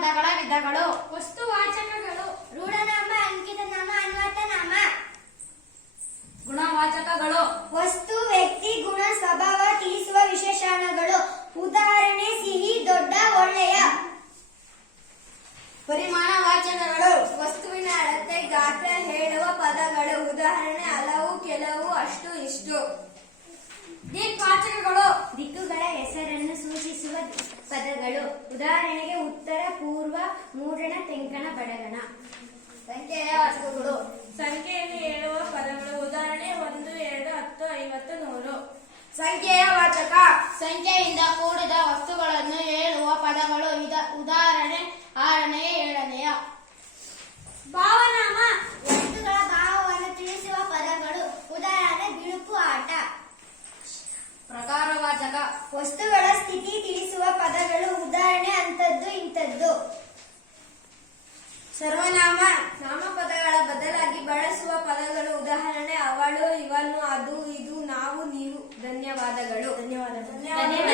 ಪದಗಳ ವಿಧಗಳು. ವಸ್ತುವಾಚಕಗಳು. ರೂಢನಾಮ, ಅಂಕಿತನಾಮ, ಅನ್ವರ್ಥನಾಮ. ಗುಣವಾಚಕಗಳು. ವಸ್ತು, ವ್ಯಕ್ತಿ, ಗುಣ, ಸ್ವಭಾವ ತಿಳಿಸುವ ವಿಶೇಷಣಗಳು. ಉದಾಹರಣೆ ಸಿಹಿ, ದೊಡ್ಡ, ಒಳ್ಳೆಯ. ಪರಿಮಾಣವಾಚಕಗಳು. ವಸ್ತುವಿನ ಅಳತೆ, ಗಾತ್ರ ಹೇಳುವ ಪದಗಳು. ಉದಾಹರಣೆ ಹಲವು, ಕೆಲವು, ಅಷ್ಟು, ಇಷ್ಟು. ದಿಕ್ವಾಚಕಗಳು. ದಿಕ್ಕುಗಳ ಹೆಸರನ್ನು ಸೂಚಿಸುವ ಪದಗಳು. ಉದಾಹರಣೆಗೆ ಉತ್ತರ, ಪೂರ್ವ, ಮೂಡಣ, ತೆಂಕಣ, ಬಡಗಣ. ಸಂಖ್ಯೆಯ ವಾಚಕಗಳು. ಸಂಖ್ಯೆಯನ್ನು ಹೇಳುವ ಪದಗಳು. ಉದಾಹರಣೆ 1, 2, 10, 50, 100. ಸಂಖ್ಯೆಯ ವಾಚಕ. ಸಂಖ್ಯೆಯಿಂದ ಕೂಡಿದ ವಸ್ತುಗಳನ್ನು ಹೇಳುವ ಪದಗಳು. ಉದಾಹರಣೆ 6ನೇ, 7ನೇಯ. ಭಾವನಾಮ. ವಸ್ತುಗಳ ಭಾವವನ್ನು ತಿಳಿಸುವ ಪದಗಳು. ಉದಾಹರಣೆ ಬಿಳುಪು, ಆಟ. ಪ್ರಕಾರವಾಚಕ. ವಸ್ತುಗಳ ಸ್ಥಿತಿ ತಿಳಿಸುವ ಪದಗಳು. ಉದಾಹರಣೆ ಅಂಥದ್ದು, ಇಂಥದ್ದು. ಸರ್ವನಾಮ. ನಾಮಪದಗಳ ಬದಲಾಗಿ ಬಳಸುವ ಪದಗಳು. ಉದಾಹರಣೆ ಅವಳು, ಇವನು, ಅದು, ಇದು, ನಾವು, ನೀವು. ಧನ್ಯವಾದಗಳು. ಧನ್ಯವಾದಗಳು.